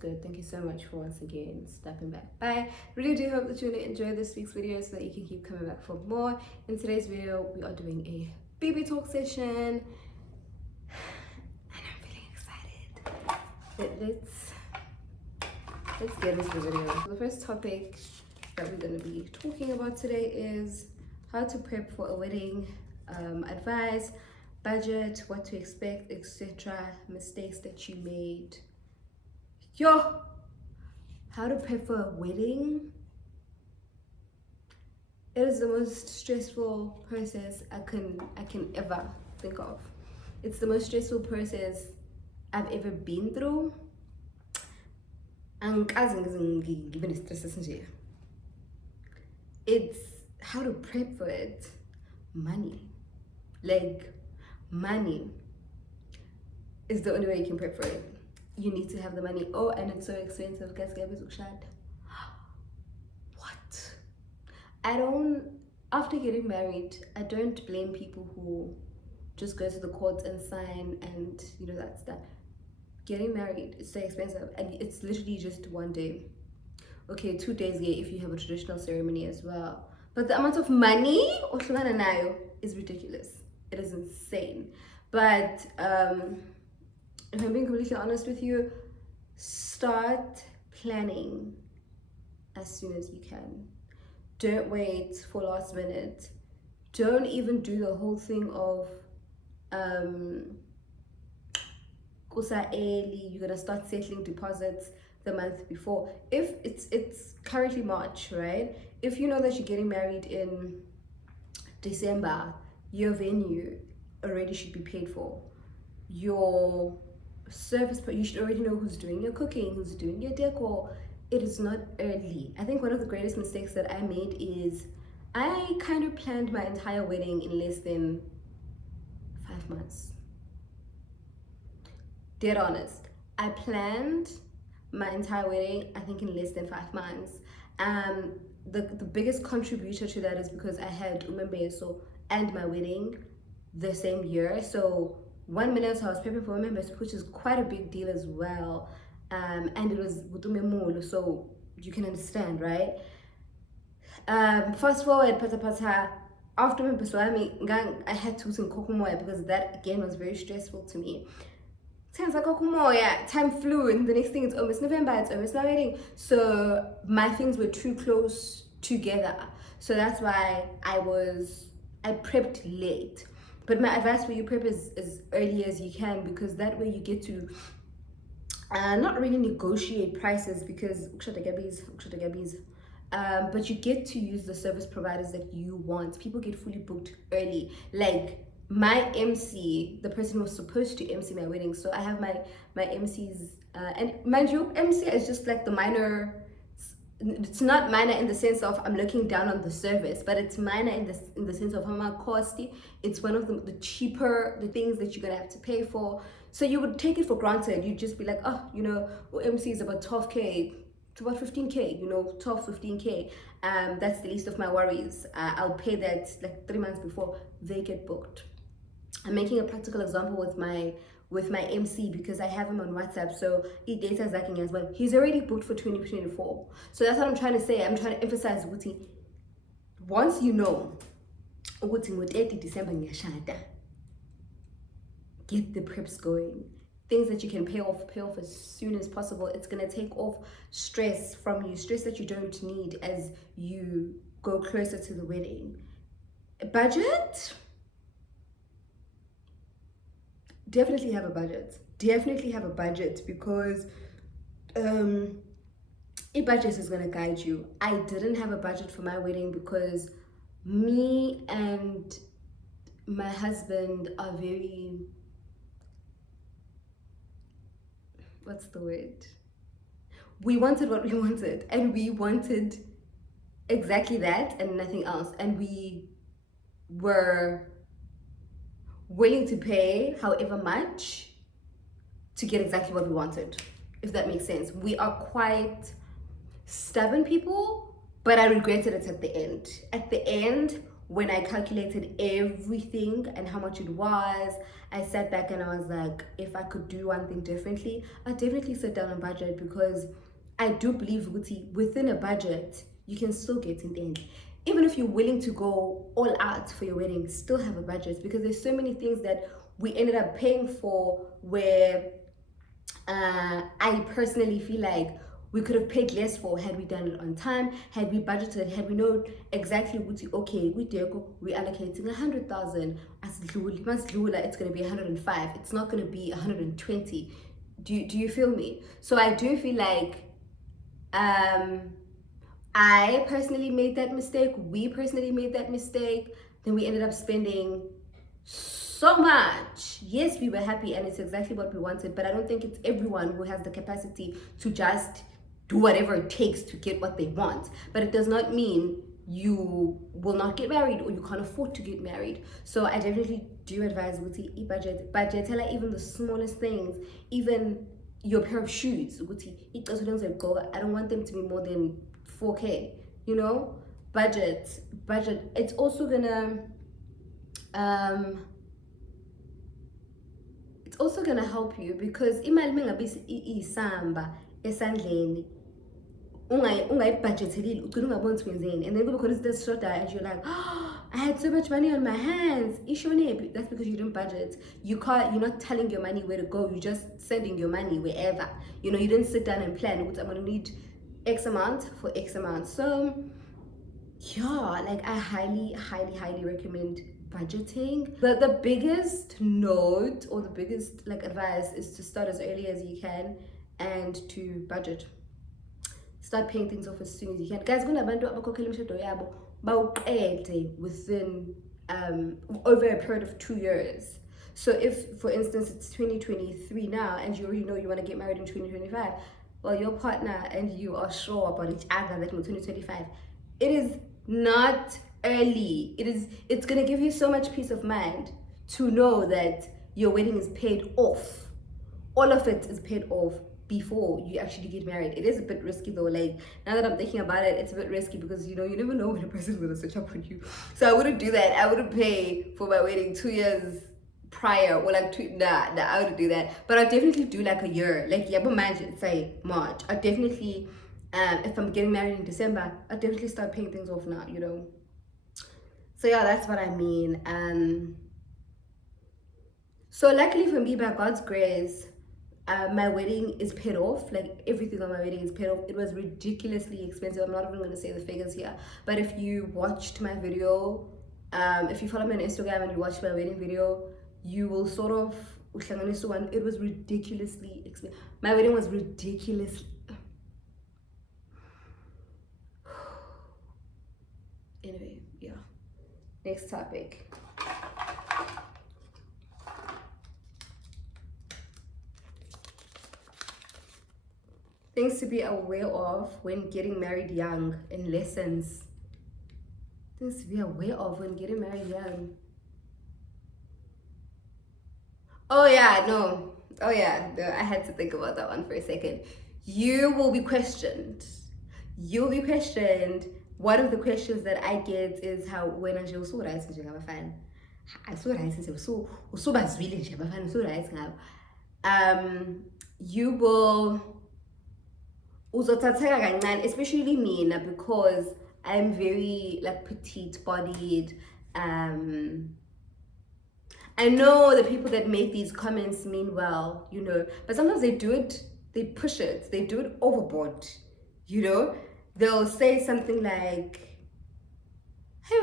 good? Thank you so much for once again stepping back by. Really do hope that you really enjoy this week's video so that you can keep coming back for more. In today's video, we are doing a baby talk session, and I'm feeling excited. Let's get into the video. The first topic that we're going to be talking about today is how to prep for a wedding, advice, budget, what to expect, etc., mistakes that you made. How to prep for a wedding. It is the most stressful process I can ever think of. It's the most stressful process I've ever been through. It's how to prep for it. Money is the only way you can prep for it. You need to have the money. Oh, and it's so expensive. What? After getting married, I don't blame people who just go to the courts and sign and that stuff. Getting married is so expensive, and it's literally just one day. Okay, 2 days here if you have a traditional ceremony as well. But the amount of money is ridiculous. It is insane. But if I'm being completely honest with you, start planning as soon as you can. Don't wait for last minute. Don't even do the whole thing of kusa early. You're gonna start settling deposits the month before. If it's currently March, right? If you know that you're getting married in December, your venue already should be paid for. Your service, you should already know who's doing your cooking, who's doing your decor. It is not early. I think one of the greatest mistakes that I made is I kind of planned my entire wedding in less than 5 months. Dead honest. I planned my entire wedding, I think, in less than 5 months. The biggest contributor to that is because I had umembeso and my wedding the same year. So 1 minute I was prepping for umembeso, which is quite a big deal as well. And it was Butumemulu, so you can understand, right? Fast forward, pata after umembeso, I had to sing Kokumoya because that again was very stressful to me. Time flew, and the next thing it's almost November, it's almost my wedding. So my things were too close together. So that's why I prepped late. But my advice for you, prep as early as you can, because that way you get to not really negotiate prices, because but you get to use the service providers that you want. People get fully booked early. Like my MC, the person who was supposed to MC my wedding, so I have my MCs, and mind you, MC is just like the minor. It's not minor in the sense of I'm looking down on the service, but it's minor in the sense of how much costly. It's one of the cheaper things that you're gonna have to pay for. So you would take it for granted. You'd just be like, MC is about 12K to about 15K, 12, 15K. That's the least of my worries. I'll pay that like 3 months before they get booked. I'm making a practical example with my MC because I have him on WhatsApp, so he data zacking as well. He's already booked for 2024. So that's what I'm trying to say. I'm trying to emphasize Wuti. Once you know Wuti 30 December get the preps going. Things that you can pay off as soon as possible. It's gonna take off stress from you, stress that you don't need as you go closer to the wedding. Budget. Definitely have a budget because a budget is going to guide you. I didn't have a budget for my wedding because me and my husband are very, what's the word? We wanted what we wanted, and we wanted exactly that and nothing else, and we were willing to pay however much to get exactly what we wanted, if that makes sense. We are quite stubborn people, but I regretted it at the end. At the end, when I calculated everything and how much it was, I sat back and I was like, if I could do one thing differently, I'd definitely sit down on budget, because I do believe within a budget, you can still get in things. Even if you're willing to go all out for your wedding, still have a budget, because there's so many things that we ended up paying for where I personally feel like we could have paid less for had we done it on time, had we budgeted, had we known exactly what okay, we're allocating 100,000 as Lula, it's going to be 105, it's not going to be 120. Do you feel me? So I do feel like I personally made that mistake, we personally made that mistake, then we ended up spending so much. Yes, we were happy and it's exactly what we wanted, but I don't think it's everyone who has the capacity to just do whatever it takes to get what they want. But it does not mean you will not get married or you can't afford to get married. So I definitely do advise Guti, budget tell her even the smallest things, even your pair of shoes. Guti, I don't want them to be more than 4K, you know? Budget. It's also gonna help you, because imali mengabe isamba esandleni ungayibudgethelile ugcina ungaboni ukuthi wenzeni, and then kube khona izinto ezishoda and you're like, oh, I had so much money on my hands. That's because you didn't budget. You're not telling your money where to go, you're just sending your money wherever. You didn't sit down and plan, I'm gonna need X amount for X amount. So yeah, like I highly recommend budgeting. The biggest note, or the biggest advice, is to start as early as you can and to budget. Start paying things off as soon as you can. Guys, kunabantu abakhokhela imishado yabo bawuqede within over a period of 2 years. So if, for instance, it's 2023 now and you already know you want to get married in 2025, well, your partner and you are sure about each other that in 2025, it is not early. It's gonna give you so much peace of mind to know that your wedding is paid off. All of it is paid off before you actually get married. It is a bit risky though. Like, now that I'm thinking about it, it's a bit risky because you never know when a person is gonna switch up on you. So I wouldn't do that. I wouldn't pay for my wedding 2 years prior, or I wouldn't do that. But I'll definitely do a year. But imagine, say March. I definitely if I'm getting married in December, I'll definitely start paying things off now, So yeah, that's what I mean. So luckily for me, by God's grace, my wedding is paid off. Everything on my wedding is paid off. It was ridiculously expensive. I'm not even going to say the figures here, but if you watched my video, if you follow me on Instagram and you watched my wedding video, you will sort of, it was ridiculously expensive. My wedding was ridiculous. Anyway, yeah. Next topic. Things to be aware of when getting married young, and lessons. Things to be aware of when getting married young. Oh yeah, no. Oh yeah, no, I had to think about that one for a second. You will be questioned. You'll be questioned. One of the questions that I get is how when I so right njengabafana. I so right nje so bazwile nje abafana so right ngabo. You will uzothatheka kancane, especially mina, because I'm very petite bodied. I know the people that make these comments mean well, but sometimes they push it, they do it overboard, They'll say something like, hey,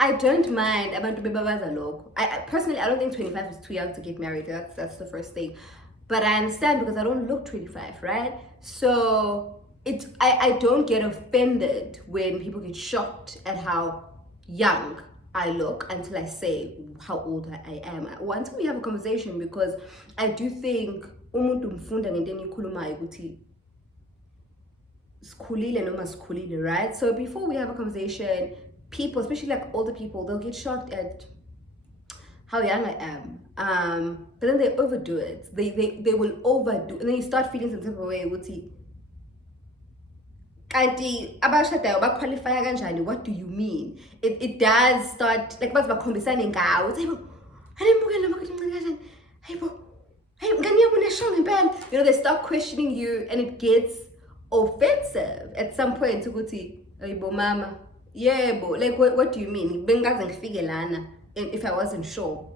I don't mind abantu bebabaza lokho. I personally, I don't think 25 is too young to get married. That's the first thing. But I understand because I don't look 25, right? So I don't get offended when people get shocked at how young I look until I say how old I am. Until we have a conversation, because I do think umuntu mfunda ngento enikhulumayo ukuthi sikhulile noma sikhulile, right? So before we have a conversation, people, especially older people, they'll get shocked at how young I am. But then they overdo it. They will overdo, and then you start feeling some type of way. kanti abashadayo baqualifya kanjani? What do you mean? It does start like bathi bakhombisane ngawo uthi hayibo anembukela lama kanjani kanjani hayibo hey ngani yami uneshongo impela, you know, they start questioning you and it gets offensive at some point ukuthi hayibo mama yebo, like what do you mean? Bengaze ngifike lana if I wasn't sure,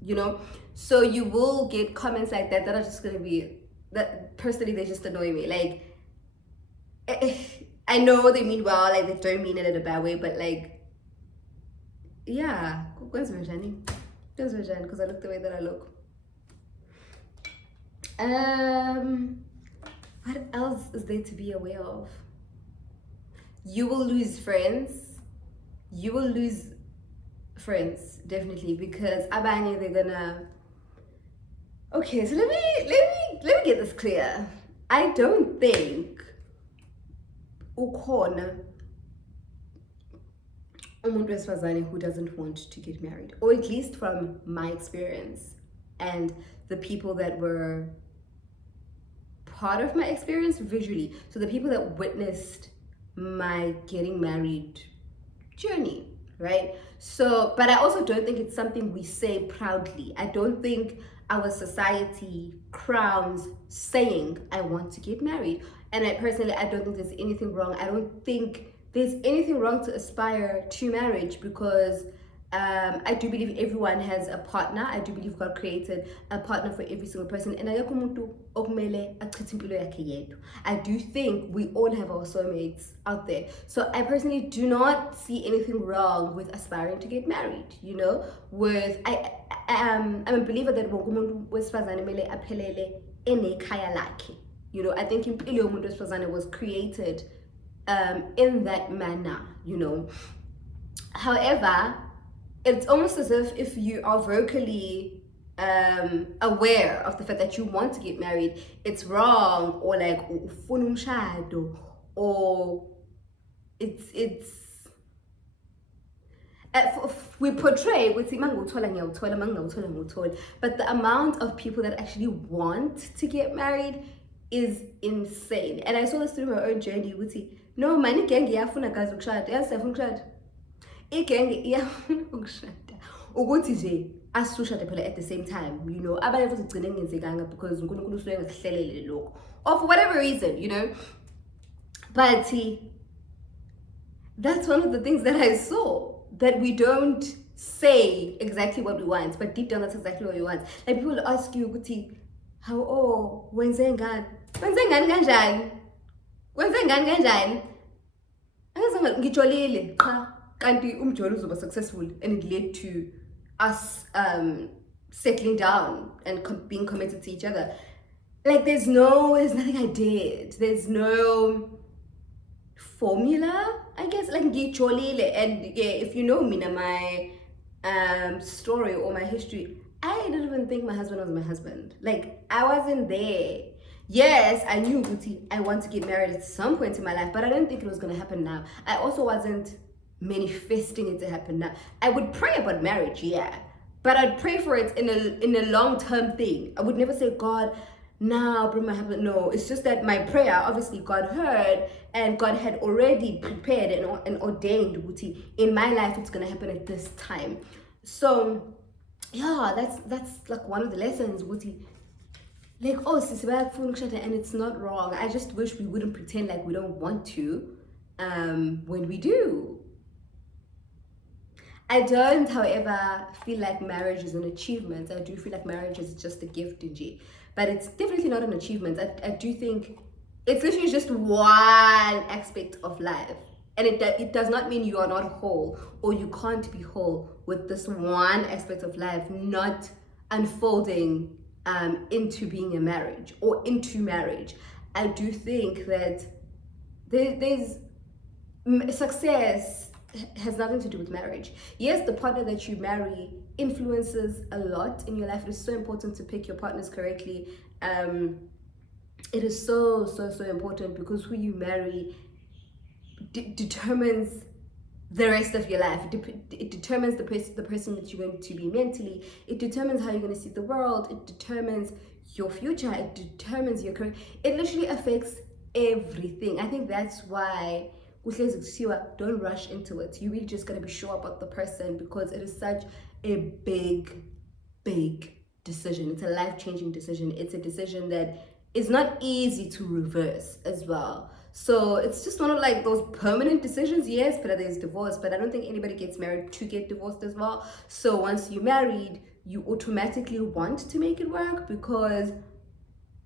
you know. So you will get comments like that are just going to be that personally they just annoy me. Like I know they mean well, like they don't mean it in a bad way, but like yeah, because I look the way that I look. What else is there to be aware of? You will lose friends. You will lose friends definitely, because abanye they're gonna. Okay, so let me get this clear. I don't think ukhona umuntu wesifazane who doesn't want to get married, or at least from my experience and the people that were part of my experience visually. So the people that witnessed my getting married journey, right? So, but I also don't think it's something we say proudly. I don't think our society crowns saying I want to get married. And I personally don't think there's anything wrong. I don't think there's anything wrong to aspire to marriage, because I do believe everyone has a partner. I do believe God created a partner for every single person. And I do think we all have our soulmates out there. So I personally do not see anything wrong with aspiring to get married, you know. With I'm a believer that you know, I think impilo yomuntu wesifazane was created in that manner, you know. However, it's almost as if you are vocally aware of the fact that you want to get married, it's wrong, or like or it's we portray with but the amount of people that actually want to get married is insane. And I saw this through my own journey. No, mani gang iyafuna guys ukushada, yasifuna ukushada. Igenge iyafuna ukushada. Ukuthi nje asishade phela at the same time, you know. Abanye futhi ugcine ngenzekanga because uNkulunkulu usuke ngasihlelele lokho. Or for whatever reason, you know. But that's one of the things that I saw, that we don't say exactly what we want, but deep down that's exactly what we want. Like people will ask you ukuthi how wenze ngani kanjani, wenze ngani kanjani, angaze ngijolile cha kanti umjolo uzoba successful, and it led to us settling down and being committed to each other. Like there's nothing I did, there's no formula, I guess. Like ngijolile, and yeah, if you know me now, my story or my history, I didn't even think my husband was my husband. Like I wasn't there. Yes, I knew I want to get married at some point in my life, but I didn't think it was going to happen now. I also wasn't manifesting it to happen now. I would pray about marriage, yeah, but I'd pray for it in a long-term thing. I would never say, God, now bring my husband. No, it's just that my prayer, obviously God heard, and God had already prepared and ordained in my life it's going to happen at this time. So yeah, that's like one of the lessons, like, oh, and it's not wrong. I just wish we wouldn't pretend like we don't want to when we do. I don't, however, feel like marriage is an achievement. I do feel like marriage is just a gift, but it's definitely not an achievement. I do think it's literally just one aspect of life. And it does not mean you are not whole, or you can't be whole with this one aspect of life not unfolding into being a marriage or into marriage. I do think that there's success has nothing to do with marriage. Yes, the partner that you marry influences a lot in your life. It is so important to pick your partners correctly. It is so important, because who you marry determines the rest of your life. It determines the person that you're going to be mentally. It determines how you're going to see the world. It determines your future. It determines your career. It literally affects everything. I think that's why don't rush into it. You really just gotta be sure about the person, because it is such a big decision. It's a life-changing decision. It's a decision that is not easy to reverse as well. So it's just one of like those permanent decisions. Yes, but there's divorce, but I don't think anybody gets married to get divorced as well. So once you're married, you automatically want to make it work, because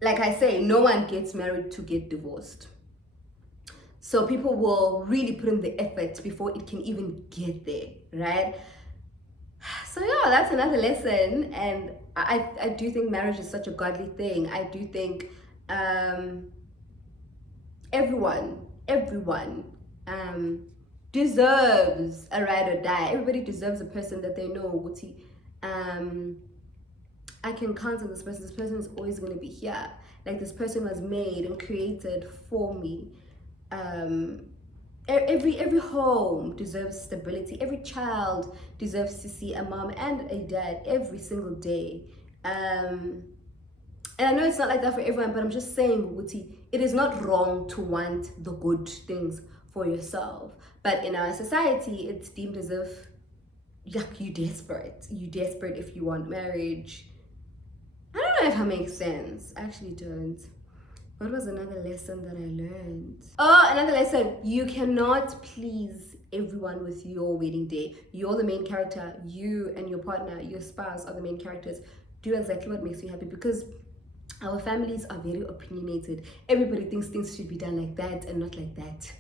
like I say, no one gets married to get divorced. So people will really put in the effort before it can even get there, right? So yeah, that's another lesson. And I do think marriage is such a godly thing. I do think everyone deserves a ride or die. Everybody deserves a person that they know, I can count on this person. This person is always going to be here. Like, this person was made and created for me. Every home deserves stability. Every child deserves to see a mom and a dad every single day. And I know it's not like that for everyone, but I'm just saying, it is not wrong to want the good things for yourself. But in our society, it's deemed as if you're desperate. You're desperate if you want marriage. I don't know if that makes sense. I actually don't. What was another lesson that I learned? Oh, another lesson. You cannot please everyone with your wedding day. You're the main character. You and your partner, your spouse, are the main characters. Do exactly what makes you happy, because our families are very opinionated. Everybody thinks things should be done like that and not like that.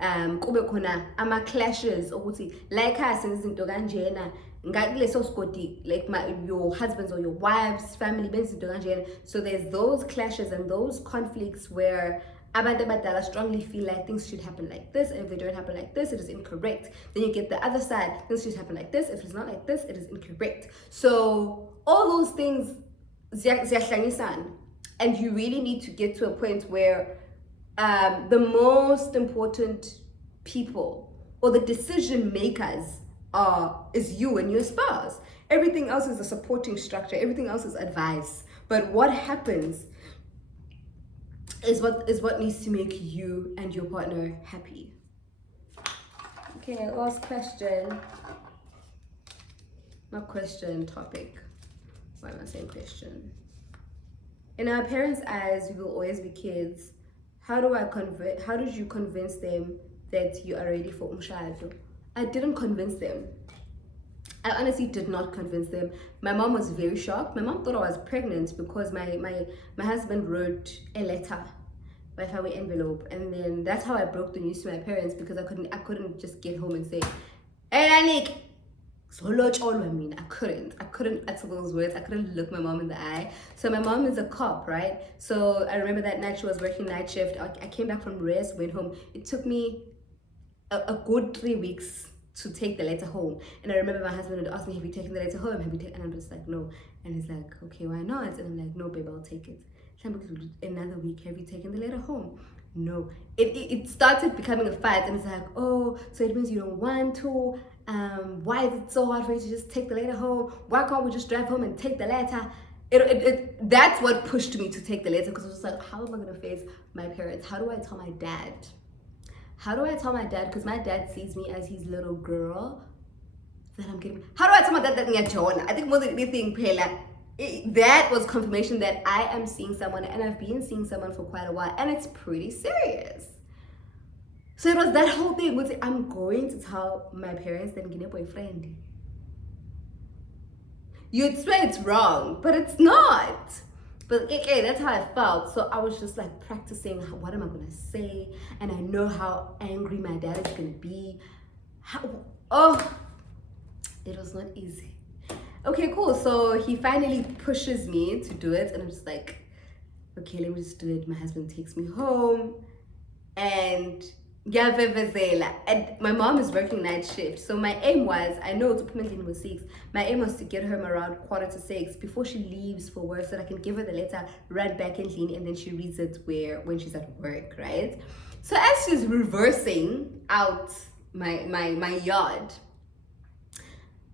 Kube khona ama clashes ukuthi like us izinto kanjena ngakuleso skoti, like your husband's or your wife's family benza izinto kanjena. So there's those clashes and those conflicts where abantu abadala strongly feel like things should happen like this, and if they don't happen like this, it is incorrect. Then you get the other side, things should happen like this, if it's not like this, it is incorrect. So all those things ziyahlangisana, and you really need to get to a point where the most important people or the decision makers is you and your spouse. Everything else is a supporting structure. Everything else is advice. But what happens is what needs to make you and your partner happy. Okay, last question. Not question, topic. Why am I saying question? In our parents' eyes, we will always be kids. How did you convince them that you are ready for umshado? I didn't convince them. I honestly did not convince them. My mom was very shocked. My mom thought I was pregnant because my husband wrote a letter by highway envelope, and then that's how I broke the news to my parents, because I couldn't just get home and say, "Hey, Anik." I couldn't utter those words. I couldn't look my mom in the eye. So my mom is a cop, right? So I remember that night she was working night shift. I came back from rest, went home. It took me a good 3 weeks to take the letter home. And I remember my husband would ask me, "Have you taken the letter home? Have you taken?" And I'm just like, "No." And he's like, "Okay, why not?" And I'm like, "No, babe, I'll take it." Another week, "Have you taken the letter home?" No. It started becoming a fight, and it's like, "Oh, so it means you don't want to? Why is it so hard for you to just take the letter home? Why can't we just drive home and take the letter?" That's what pushed me to take the letter, because I was like, how am I going to face my parents? How do I tell my dad? How do I tell my dad? Because my dad sees me as his little girl that I'm getting. How do I tell my dad that ngiyajona? I think more than anything, that was confirmation that I am seeing someone, and I've been seeing someone for quite a while, and it's pretty serious. So it was that whole thing with, I'm going to tell my parents that I'm getting a boyfriend. You'd swear it's wrong, but it's not. But okay, that's how I felt. So I was just like practicing, what am I gonna say? And I know how angry my dad is gonna be. It was not easy. Okay, cool. So he finally pushes me to do it, and I'm just like, okay, let me just do it. My husband takes me home, and my mom is working night shift. So my aim was, I know it's was 6. My aim was to get home around 5:45 before she leaves for work, so that I can give her the letter, run back and clean, and then she reads it when she's at work, right? So as she's reversing out my yard,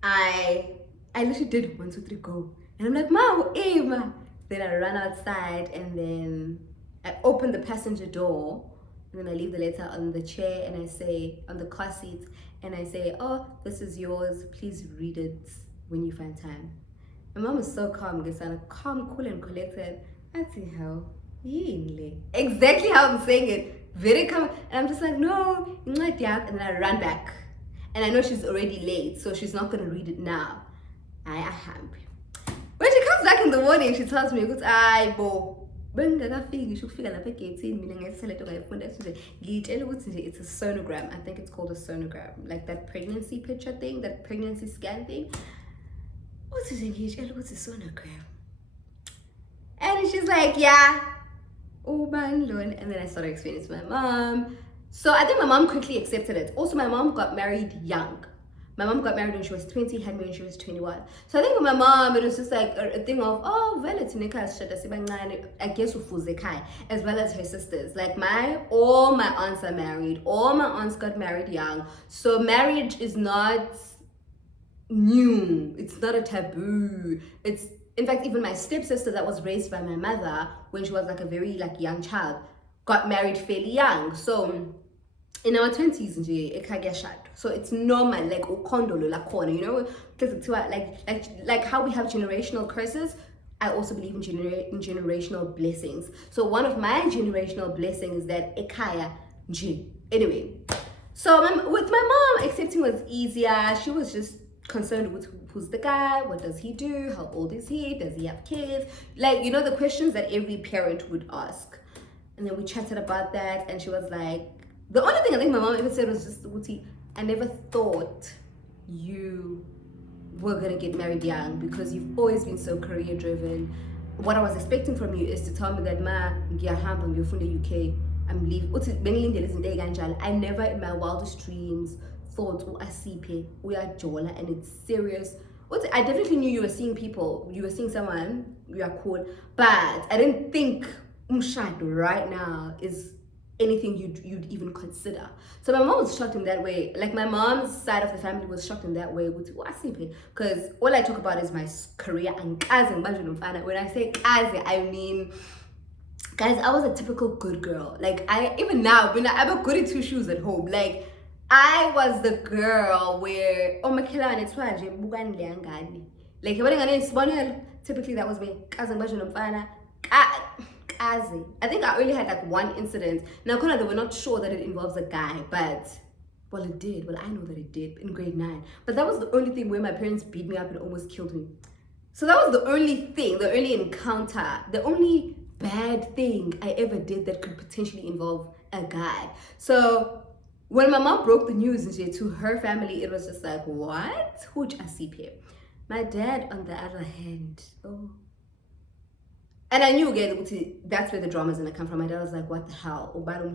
I literally did 1, 2, 3, go. And I'm like, "Ma, hey, ma." Then I run outside, and then I open the passenger door, and then I leave the letter on the chair, and I say, on the car seat, and I say, oh, this is yours. Please read it when you find time. My mom is so calm, calm, cool, and collected. I see how. Exactly how I'm saying it. Very calm. And I'm just like, no, and then I run back. And I know she's already late, so she's not going to read it now. I am happy. When she comes back in the morning, she tells me, I bo. It's a sonogram. I think it's called a sonogram, like that pregnancy picture thing, that pregnancy scan thing. What's a sonogram? And she's like, yeah. And then I started explaining to my mom. So I think my mom quickly accepted it. Also, my mom got married young. My mom got married when she was 20, had me when she was 21. So I think with my mom, it was just like a thing of, oh, I guess as well as her sisters. Like all my aunts are married. All my aunts got married young. So marriage is not new. It's not a taboo. In fact, even my stepsister that was raised by my mother when she was like a very young child got married fairly young. So in our 20s, so it's normal, like you know, because like how we have generational curses. I also believe in generational blessings. So one of my generational blessings is that ekaya nje. Anyway, so with my mom, accepting was easier. She was just concerned with who's the guy, what does he do, how old is he, does he have kids, like, you know, the questions that every parent would ask. And then we chatted about that, and she was like, the only thing I think my mom ever said was just, I never thought you were gonna get married young because you've always been so career driven. What I was expecting from you is to tell me that you're from the UK, I'm leaving. I never in my wildest dreams thought we are Jola, and it's serious. I definitely knew you were seeing people, you were seeing someone, you are cool, but I didn't think umshado right now is anything you'd even consider. So my mom was shocked in that way. Like my mom's side of the family was shocked in that way because all I talk about is my career and when I say kazi, I mean, guys, I was a typical good girl. Like even now, when I'm a goody two shoes at home, like I was the girl where like typically that was me. I think I only had like one incident. Now they were not sure that it involves a guy, but well, it did. Well, I know that it did in grade 9. But that was the only thing where my parents beat me up and almost killed me. So that was the only thing, the only encounter, the only bad thing I ever did that could potentially involve a guy. So when my mom broke the news to her family, it was just like, what? My dad, on the other hand, oh. And I knew again, that's where the drama's gonna come from. My dad was like, what the hell? How do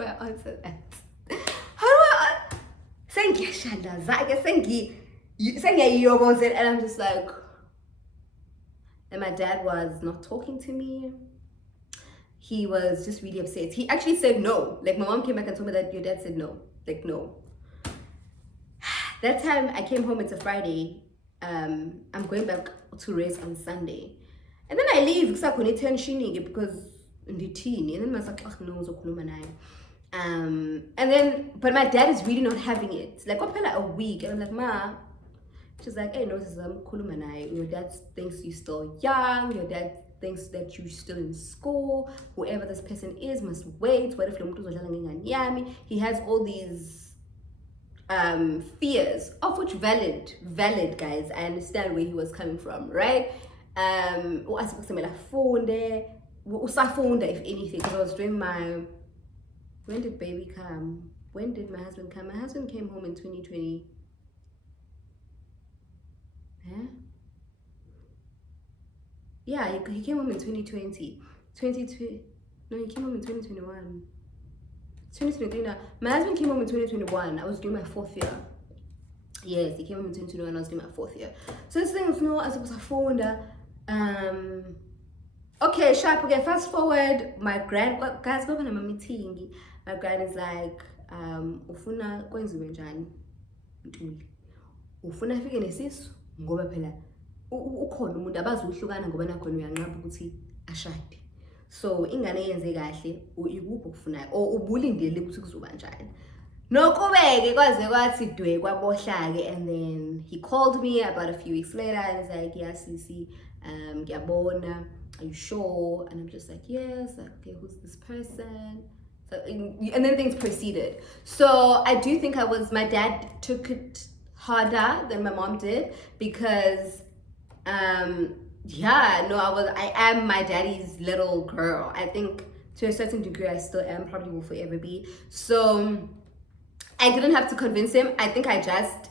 I answer that? And I'm just like, and my dad was not talking to me. He was just really upset. He actually said no. Like my mom came back and told me that your dad said no. Like no. That time I came home, it's a Friday. I'm going back to race on Sunday. And then I leave because in the teen. And then but my dad is really not having it. Like a week. And I'm like, Ma. She's like, hey, no, your dad thinks you're still young, your dad thinks that you're still in school, whoever this person is must wait. What if he has all these fears, of which valid guys, I understand where he was coming from, right? If anything, because I was doing when did baby come? When did my husband come? My husband came home in 2020. Yeah, he came home in 2020. 2020. No, he came home in 2021. 2023 now. My husband came home in 2021. I was doing my 4th year. Yes, he came home in 2021. I was doing my 4th year. So this thing was no, I was a phone. Okay, sharp. Okay, fast forward. My guys, go on a meeting. My grand is like, ufuna kwenziwe njani ntuli. ufuna afike nesisu ngoba phela ukhona umuntu abazuhlukana ngoba nakhona uyanqaba ukuthi ashade. So ingane yenze kahle ikuphi okufunayo or ubulindele ukuthi kuzoba njani. Nokubeke kwaze kwathi dwe kwabohla-ke, and then he called me about a few weeks later and was like, yeah, Sisi, ngiyabona, are you sure? And I'm just like, yes. Like, okay, who's this person? So, and then things proceeded. So I do think my dad took it harder than my mom did because I am my daddy's little girl. I think to a certain degree I still am, probably will forever be. So I didn't have to convince him. I think I just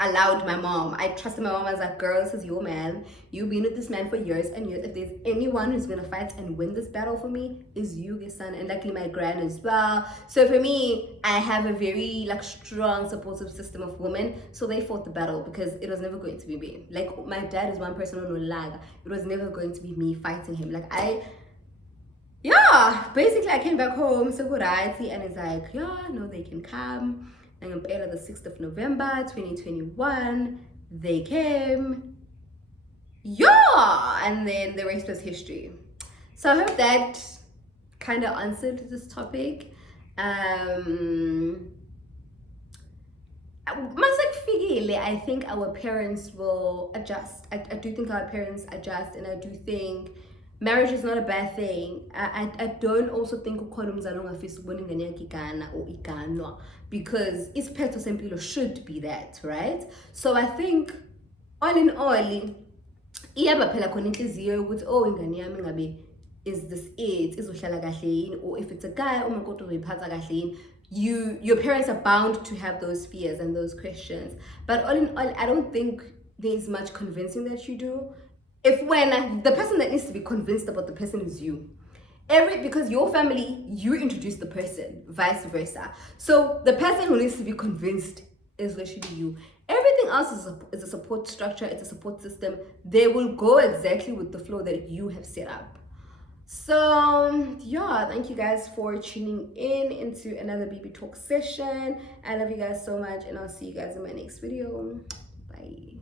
allowed my mom. I trusted my mom. I was like, girl, this is your man. You've been with this man for years and years. If there's anyone who's gonna fight and win this battle for me, is you, your son, and luckily my gran as well. So for me, I have a very strong supportive system of women. So they fought the battle because it was never going to be me. Like, my dad is one person on no lag. It was never going to be me fighting him. Basically I came back home, so good, and it's like, they can come. And on the 6th of November 2021, they came. And then the rest was history. So I hope that kind of answered this topic. I think our parents will adjust. I do think our parents adjust, and I do think marriage is not a bad thing. I don't also think ukhona umzali ongafisa ukubona ingane yakhe igana or iganwa, because isiphetho sempilo should be that, right? So I think all in all, iyaba phela khona inhliziyo yokuthi ingane yami ngabe is this it, izohlala kahle yini, or if it's a guy umakoti uzoyiphatha kahle yini. Your parents are bound to have those fears and those questions, but all in all, I don't think there's much convincing that you do. When the person that needs to be convinced about the person is you, because your family, you introduce the person, vice versa. So the person who needs to be convinced is literally you. Everything else is a support structure, it's a support system. They will go exactly with the flow that you have set up. So thank you guys for tuning into another BB Talk session. I love you guys so much, and I'll see you guys in my next video. Bye.